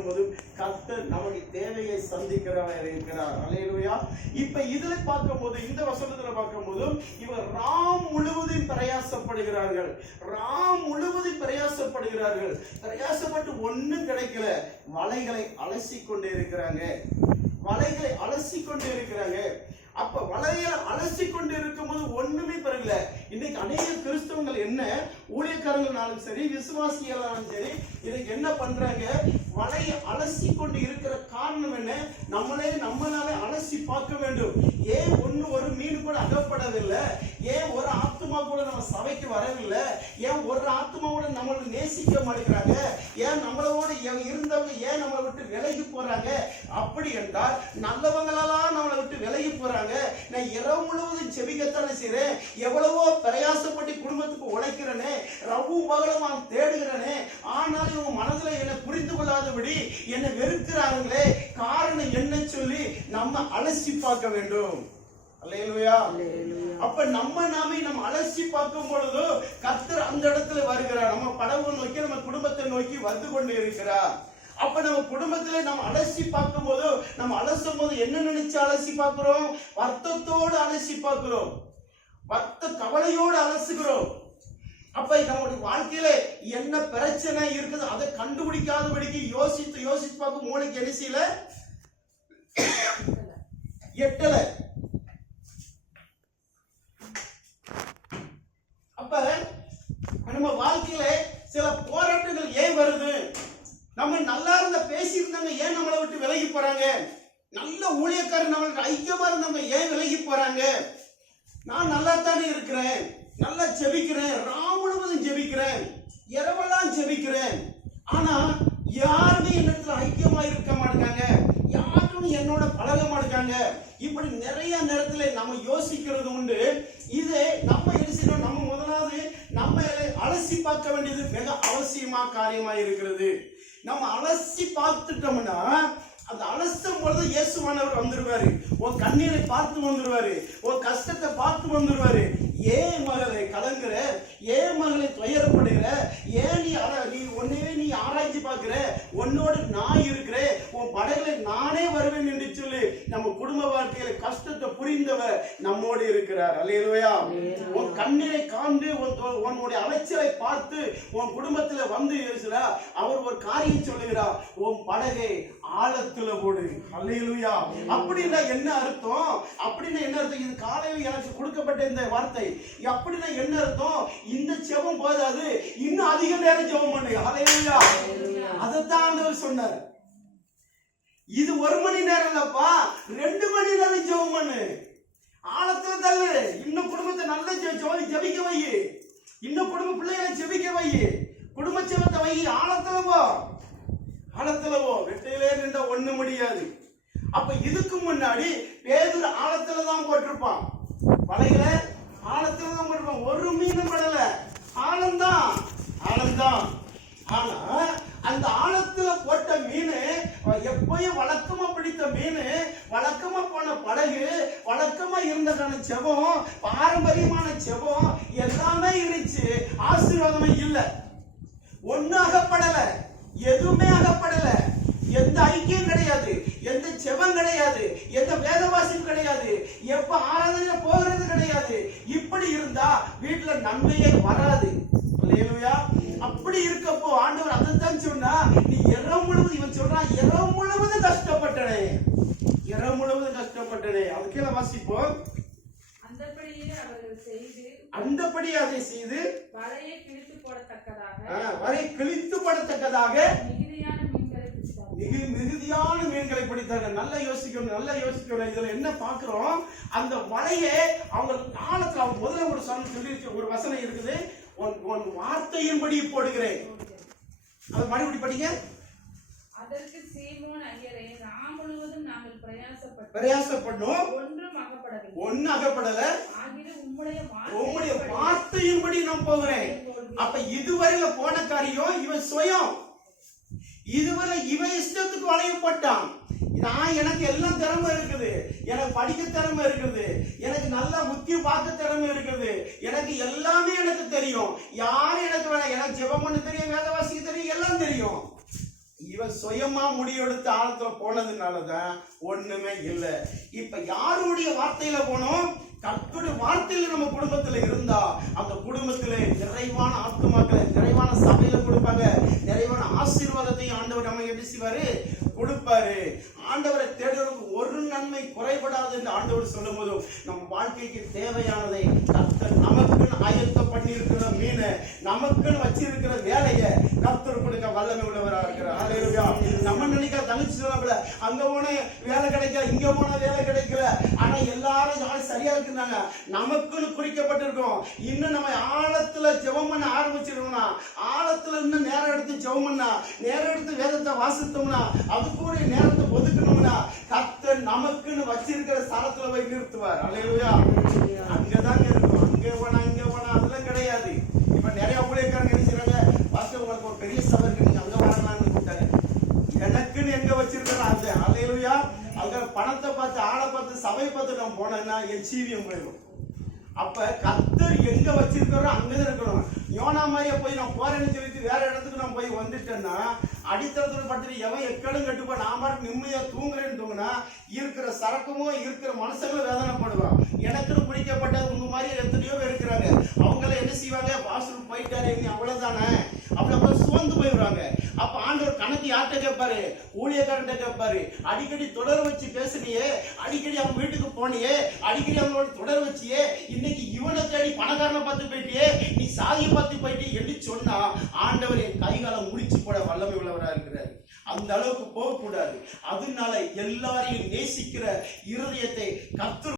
பார்க்கும்போது கர்த்தர் நமக்கு தேவையை சந்திக்கிறவர் இருக்கிறார். அல்லேலூயா. இப்ப இதுல பார்க்கும் போது இந்த வசனத்துல பார்க்கும் போதும் இவர் ராம் முழுவதும் பிரயாசப்படுகிறார்கள். ராம் முழுவதும் பிரயாசப்படுகிறார்கள். பிரயாசப்பட்டு ஒண்ணும் கிடைக்கல. வலைகளை அலசி கொண்டே இருக்கிறாங்க. வலைகளை அலசி கொண்டு இருக்கிறாங்க. அப்ப வலையை அலசி கொண்டு இருக்கும்போது ஒண்ணுமே பெறல இன்னைக்கு அநேக கிறிஸ்தவங்கள் என்ன? ஊழியக்காரங்களாலும் சரி விசுவாசிகளாலும் சரி இதுக்கு என்ன பண்றாங்க? வலையை அலசி கொண்டு இருக்கிற காரணம் என்ன? நம்மளே நம்மளால அலசி பார்க்க வேண்டும். ஏன் ஒண்ணு ஒரு மீன் கூட அகப்படவில்லை? ஏன் ஒரு ஆத்மா கூட நம்ம சபைக்கு வரவில்லை? ஏன் ஒரு ஆத்மா கூட நம்மளை நேசிக்க மாட்டேங்கிறாங்க? ஏன் நம்மளோடு எ- இருந்தவங்க ஏன் நம்மளை விட்டு விலகி போறாங்க? அப்படி என்றால் நல்லவங்களெல்லாம் நம்மளை விட்டு விலகி போறாங்க? நான் இரவு முழுவதும் செபிக்கத்தானே செய்யறேன் எவ்வளவோ பிரயாசப்பட்டு குடும்பத்துக்கு உழைக்கிறேனே. ரவும் பகலமாக தேடுகிறேனே. ஆனாலும் இவங்க மனதில் என்னை புரிந்து கொள்ளாதபடி என்னை வெறுக்கிறாங்களே காரணம் என்ன சொல்லி நம்ம அலசி பார்க்க வேண்டும். அப்ப நம்ம நாமே நம்ம அலசி பார்க்கும் பொழுது கர்த்தர் அந்த இடத்துல வருகிறார். நம்ம படவை நோக்கி நம்ம குடும்பத்தை நோக்கி வந்து கொண்டு இருக்கிறார். அப்ப நம்ம குடும்பத்துல நம்ம அலசி பார்க்கும் போது நம்ம அலசும் போது என்ன நினைச்சு அலசி பார்க்கிறோம்? வருத்தத்தோடு அலசி பார்க்கிறோம். வருத்த கவலையோடு அலசுகிறோம். அப்ப நம்முடைய வாழ்க்கையில என்ன பிரச்சனை இருக்குது அதை கண்டுபிடிக்காதபடிக்கு யோசித்து யோசித்து பார்க்கும் மூளைக்கு என்ன செய்யல? எட்டல. அப்ப நம்ம வாழ்க்கையில சில போராட்டங்கள் ஏன் வருது? நம்ம நல்லா இருந்த பேசி இருந்தவங்க ஏன் நம்மளை விட்டு விலகி போறாங்க? நல்ல ஊழியக்காரர் நம்மளுக்கு ஐக்கியமா இருந்தவங்க ஏன் விலகி போறாங்க? நான் நல்லா தானே இருக்கிறேன் நல்லா ஜெபிக்கிறேன் ராம் முழுவதும் ஜெபிக்கிறேன் இரவெல்லாம் ஜெபிக்கிறேன் ஆனா யாருமே என்னத்துல ஐக்கியமா இருக்க மாட்டாங்க யாரும் என்னோட பழக மாட்டாங்க இப்படி நிறைய நேரத்துல நம்ம யோசிக்கிறது உண்டு இது நம்ம என்ன செய்யணும் நம்ம முதலாவது நம்ம அலசி பார்க்க வேண்டியது மிக அவசியமா காரியமா இருக்கிறது. நம்ம அலசி பார்த்துட்டோம்னா அந்த அலசும் பொழுது இயேசுவானவர் வந்துருவாரு. உன் கண்ணீரை பார்த்து வந்துருவாரு. உன் கஷ்டத்தை பார்த்து வந்துருவாரு. ஏன் மகளை கலங்குற? ஏன் மகளை துயரப்படுகிற? ஏன் நீ அல- நீ ஒன்னே நீ ஆராய்ச்சி பார்க்குற? உன்னோடு நான் இருக்கிறேன். உன் படைகளை நானே வருவேன் நம்ம குடும்ப வாழ்க்கையில கஷ்டத்தை புரிந்தவர் நம்மோடு இருக்கிறார். அல்லேலூயா உன் கண்ணீரை காண்டு உன்னுடைய அலைச்சலை பார்த்து உன் குடும்பத்துல வந்து இருக்கிறார். அவர் ஒரு காரியம் சொல்லுகிறார் உன் படகை ஆழத்துல போடு. அல்லேலூயா அப்படின்னா என்ன அர்த்தம்? அப்படின்னா என்ன அர்த்தம்? இது காலையில் எனக்கு கொடுக்கப்பட்ட இந்த வார்த்தை. அப்படின்னா என்ன அர்த்தம்? இந்த செபம் போதாது இன்னும் அதிக நேரம் ஜெபம் பண்ணு. அல்லேலூயா அதைத்தான் சொன்னார். இது ஒரு மணி நேரம் இல்லப்பா ரெண்டு மணி நேரம் ஜெபம் பண்ணு. ஆழத்துல தள்ளு. இன்னும் குடும்பத்தை நல்ல ஜெ- ஜெபிக்க வை. இன்னும் குடும்ப பிள்ளைகளை ஜெபிக்க வை. குடும்ப ஜெபத்தை வை. ஆழத்துல போ. ஆழத்துல போ. வெட்டையிலே நின்ற ஒண்ணு முடியாது. அப்ப இதுக்கு முன்னாடி பேதூர் ஆழத்துல தான் போட்டிருப்பான். வலையில ஆழத்துல தான் போட்டிருப்பான். ஒரு மீனும் படலை ஆழம்தான் ஆழம்தான் ஆனா அந்த ஆழத்துல போட்ட மீன் எப்பயும் வழக்கமா பிடித்த மீன் வழக்கமா போன படகு வழக்கமா செபம் பாரம்பரியமான செபம் எல்லாமே இருந்துச்சு. ஆசீர்வாதமே இல்லை. ஒண்ணு அகப்படல. எதுவுமே அகப்படல. எந்த ஐக்கியம் கிடையாது. எந்த செவம் கிடையாது. எந்த வேதவாசியும் கிடையாது. எப்ப ஆராதனை போகிறது கிடையாது. இப்படி இருந்தா வீட்டுல நன்மையே வராது. அப்படி இருக்கப்போ ஆண்டவர் அதைத்தான் சொன்னா நீ இரவு முழுவதும் இவன் சொல்றான் இரவு முழுவதும் கஷ்டப்பட்டனே. இரவு முழுவதும் கஷ்டப்பட்டனே. அது கீழே வாசிப்போம். அந்தபடி அதை செய்து வலையை கிழித்து போடத்தக்கதாக கிழித்து மிகு மிகுதியான மீன்களை பிடித்தாங்க நல்லா யோசிக்கணும் நல்லா யோசிக்கணும். இதுல என்ன பாக்குறோம் அந்த வலையை அவங்க காலத்துல அவங்க முதல்ல ஒரு சொன்ன சொல்லி ஒரு வசனம் இருக்குது. உன் உன் வார்த்தையின்படி போடுகிறேன். அது மறுபடி படிங்க. அதற்கு சீமோன் ஐயரே நாம் முழுவதும் நாங்கள் பிரயாசப்பட்டு பிரயாசப்படணும் ஒன்றும் அகப்படவில்லை. அகப்படல. உம்முடைய வார்த்தையின்படி நான் போகிறேன். அப்ப இதுவரையில போன காரியம் இவன் சுயம். இதுவரை இவன் இஷ்டத்துக்கு வளையப்பட்டான். நான் எனக்கு எல்லாம் திறமை இருக்குது. எனக்கு படிக்க திறமை இருக்குது. எனக்கு நல்லா புத்தி பார்க்க திறமை இருக்குது. எனக்கு எல்லாமே எனக்கு தெரியும். யாரும் எனக்கு வேணாம். எனக்கு ஜெபம் பண்ண தெரியும் வேத வாசிக்க தெரியும் எல்லாம் தெரியும் இவ இவன் சுயமா முடிவெடுத்து ஆழத்துல போனதுனாலதான் ஒண்ணுமே இல்லை. இப்ப யாருடைய வார்த்தையில போனோம்? கர்த்தருடைய வார்த்தையில நம்ம குடும்பத்துல இருந்தா அந்த குடும்பத்துல நிறைவான ஆத்துமாக்களை நிறைவான சபையில கொடுப்பாங்க. நிறைவான ஆசீர்வாதத்தையும் ஆண்டவர் நம்ம எப்படி செய்வாரு? கொடுப்பாரு. ஆண்டவரை தேடுற நன்மை குறைபடாது என்று ஆண்டவர் சொல்லும் போதும் நம் வாழ்க்கைக்கு தேவையானதை கர்த்தர் நமக்குன்னு ஆயத்தம் பண்ணி இருக்கிற மீனை நமக்குன்னு வச்சிருக்கிற வேலையை கர்த்தர் கொடுக்க வல்லமை உள்ளவராக இருக்கிறார். ஹalleluya. நம்ம நினைக்கிற தங்கச்சி சொல்லாமல அங்க போன வேலை கிடைக்கல இங்க போன வேலை கிடைக்கல ஆனா எல்லாரும் யாரும் சரியா இருக்குறாங்க நமக்குன்னு குறிக்கப்பட்டிருக்கோம். இன்னும் நம்ம ஆழத்துல ஜெபம் பண்ண ஆரம்பிச்சிருக்கோம்னா ஆழத்துல இன்னும் நேரம் எடுத்து ஜெபம் பண்ணா நேரம் எடுத்து வேதத்தை வாசித்தோம்னா அதுக்குரிய நேரம் ஒதுக்கணும்னா கர்த்தர் நமக்குன்னு வச்சிருக்கிற ஸ்தலத்துல போய் நிறுத்துவார் அல்லேலூயா அங்கதாங்க இருக்கும் அங்க போனா இங்க போனா அதெல்லாம் கிடையாது இப்ப நிறைய ஊழியக்காரங்க என்ன செய்றாங்க பாஸ்டர் உங்களுக்கு ஒரு பெரிய சபை இருக்கு நீங்க அங்க வரலாம்னு கூப்பிட்டாங்க எனக்குன்னு எங்க வச்சிருக்கிறோம் அந்த அல்லேலூயா அங்க பணத்தை பார்த்து சமீபத்தில் நான் போனேன்னா என் சீவியம் போயிடும். அப்ப கத்தர் எங்க வச்சிருக்கிறோ அங்கதான் இருக்கணும். யோனா மாதிரியே போய் நான் போறேன்னு சொல்லிட்டு வேற இடத்துக்கு நான் போய் வந்துட்டேன்னா அடித்தளத்துல படுத்துட்டு எவன் எக்கடும் கட்டுப்பா நான் பாட்டு நிம்மதியா தூங்குறேன்னு தூங்கினா இருக்கிற சரக்குமோ இருக்கிற மனுஷங்களும் வேதனைப்படுவான். எனக்குன்னு பிடிக்கப்பட்டது உங்க மாதிரி எத்தனையோ பேர் இருக்கிறாங்க. அவங்கள என்ன செய்வாங்க? வாசல் போயிட்டாரு அவ்வளவுதானே? அப்படி அப்புறம் சுவந்து போயிடுறாங்க அப்ப ஆண்டவர் கணக்கு யார்கிட்ட கேட்பாரு ஊழியக்காரன்ட்ட கேட்பாரு அடிக்கடி தொடர் வச்சு பேசுனியே அடிக்கடி அவங்க வீட்டுக்கு போனியே அடிக்கடி அவங்களோட தொடர் வச்சியே இன்னைக்கு இவனை தேடி பணக்காரனை பார்த்து போயிட்டியே நீ சாகி பார்த்து போயிட்டியே என்று சொன்னா ஆண்டவர் என் கைகாலம் முடிச்சு போட வல்லமை உள்ளவராக இருக்கிறார். அந்த அளவுக்கு போகக்கூடாது. அதனால எல்லாரையும் நேசிக்கிற இருதயத்தை கத்து